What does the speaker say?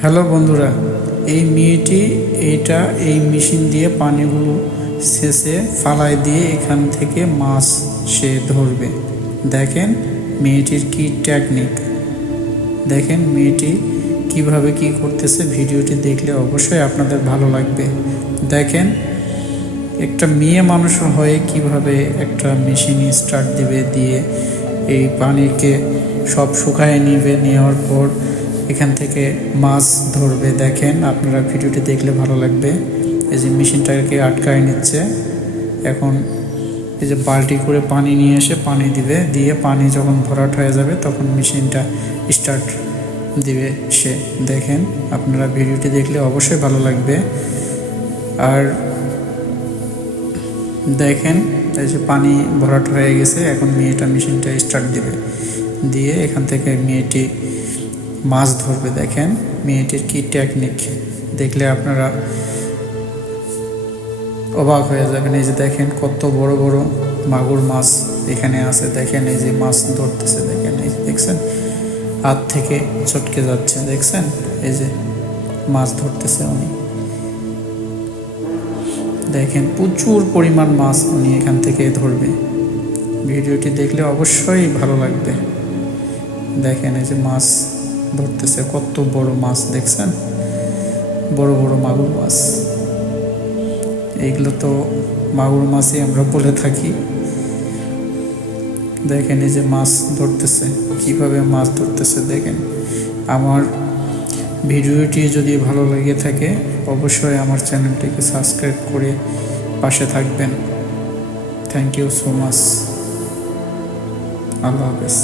Hello বন্ধুরা, এই মেয়েটি এই মেশিন দিয়ে পানিগুলো শেষে ফালায় দিয়ে এখান থেকে মাছ সে ধরবে। দেখেন মেয়েটির কি টেকনিক, দেখেন মেয়েটি কিভাবে কি করতেছে। ভিডিওটি দেখলে অবশ্যই আপনাদের ভালো লাগবে। দেখেন একটা মেয়ে মানুষ হয়ে কিভাবে একটা মেশিন স্টার্ট দিবে, দিয়ে এই পানিকে সব শুকায় নেওয়ার পর এখান থেকে মাছ ধরবে। দেখেন আপনারা ভিডিওটি দেখলে ভালো লাগবে। এই যে মেশিনটাকে আটকায় নিচ্ছে, এখন এই যে বালতি করে পানি নিয়ে এসে পানি দিবে, দিয়ে পানি যখন ভরাট হয়ে যাবে তখন মেশিনটা স্টার্ট দিবে সে। দেখেন আপনারা ভিডিওটি দেখলে অবশ্যই ভালো লাগবে। আর দেখেন এই যে পানি ভরাট হয়ে গেছে, এখন মেয়েটা মেশিনটা স্টার্ট দিবে, দিয়ে এখান থেকে মেয়েটি মাছ ধরবে। দেখেন মেয়েটির কি টেকনিক, দেখলে আপনারা অবাক হয়ে যাবেন। এই যে দেখেন কত বড় বড় মাগুর মাছ এখানে আছে। দেখেন এই যে মাছ ধরতেছে, দেখেন এই যে দেখছেন হাত থেকে চটকে যাচ্ছে, দেখছেন এই যে মাছ ধরতেছে উনি। দেখেন প্রচুর পরিমাণ মাছ উনি এখান থেকে ধরবে। ভিডিওটি দেখলে অবশ্যই ভালো লাগবে। দেখেন এই যে মাছ ধরতেছে, কত বড় মাছ দেখছেন, বড় বড় মাগুর মাছ। এইগুলো তো মাগুর মাছই আমরা বলে থাকি। দেখেন এই যে মাছ ধরতেছে, কিভাবে মাছ ধরতেছে। দেখেন আমার ভিডিওটি যদি ভালো লেগে থাকে অবশ্যই আমার চ্যানেলটিকে সাবস্ক্রাইব করে পাশে থাকবেন। Thank you so much. আল্লাহ হাফেজ।